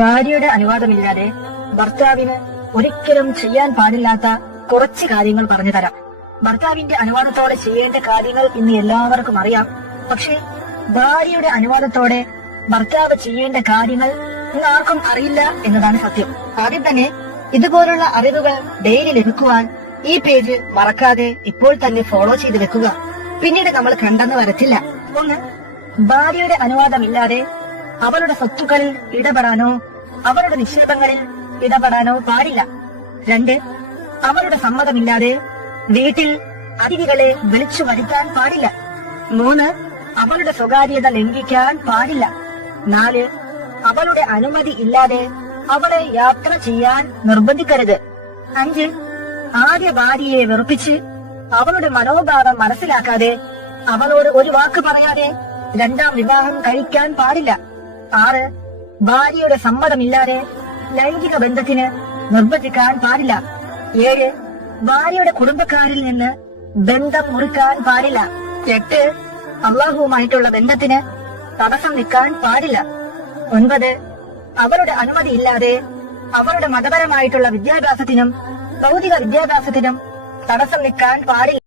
ഭാര്യയുടെ അനുവാദമില്ലാതെ ഭർത്താവിന് ഒരിക്കലും ചെയ്യാൻ പാടില്ലാത്ത കുറച്ച് കാര്യങ്ങൾ പറഞ്ഞു തരാം. ഭർത്താവിന്റെ അനുവാദത്തോടെ ചെയ്യേണ്ട കാര്യങ്ങൾ ഇന്ന് എല്ലാവർക്കും അറിയാം. പക്ഷേ ഭാര്യയുടെ അനുവാദത്തോടെ ഭർത്താവ് ചെയ്യേണ്ട കാര്യങ്ങൾ ഇന്ന് ആർക്കും അറിയില്ല എന്നതാണ് സത്യം. ആദ്യം തന്നെ ഇതുപോലുള്ള അറിവുകൾ ഡെയിലി ലഭിക്കുവാൻ ഈ പേജ് മറക്കാതെ ഇപ്പോൾ തന്നെ ഫോളോ ചെയ്ത് വെക്കുക. പിന്നീട് നമ്മൾ കണ്ടെന്ന് വരത്തില്ല. ഒന്ന് ഭാര്യയുടെ അനുവാദമില്ലാതെ അവളുടെ സ്വത്തുക്കളിൽ ഇടപെടാനോ അവളുടെ നിക്ഷേപങ്ങളിൽ ഇടപെടാനോ പാടില്ല. രണ്ട് അവളുടെ സമ്മതമില്ലാതെ വീട്ടിൽ അതിഥികളെ വിളിച്ചു വരുത്താൻ പാടില്ല. മൂന്ന് അവളുടെ സ്വകാര്യത ലംഘിക്കാൻ പാടില്ല. നാല് അവളുടെ അനുമതി ഇല്ലാതെ അവളെ യാത്ര ചെയ്യാൻ നിർബന്ധിക്കരുത്. അഞ്ച് ആദ്യ ഭാര്യയെ വെറുപ്പിച്ച് അവളുടെ മനോഭാവം മനസ്സിലാക്കാതെ അവളോട് ഒരു വാക്ക് പറയാതെ രണ്ടാം വിവാഹം കഴിക്കാൻ പാടില്ല. ആറ്. ഭാര്യയുടെ സമ്മതമില്ലാതെ ലൈംഗിക ബന്ധത്തിന് നിർബന്ധിക്കാൻ പാടില്ല. ഏഴ്. ഭാര്യയുടെ കുടുംബക്കാരിൽ നിന്ന് ബന്ധം മുറിക്കാൻ പാടില്ല. എട്ട്. അള്ളാഹുവുമായിട്ടുള്ള ബന്ധത്തിന് തടസ്സം നിൽക്കാൻ പാടില്ല. ഒൻപത്. അവരുടെ അനുമതി ഇല്ലാതെ അവരുടെ മതപരമായിട്ടുള്ള വിദ്യാഭ്യാസത്തിനും ഭൗതിക വിദ്യാഭ്യാസത്തിനും തടസ്സം നിൽക്കാൻ പാടില്ല.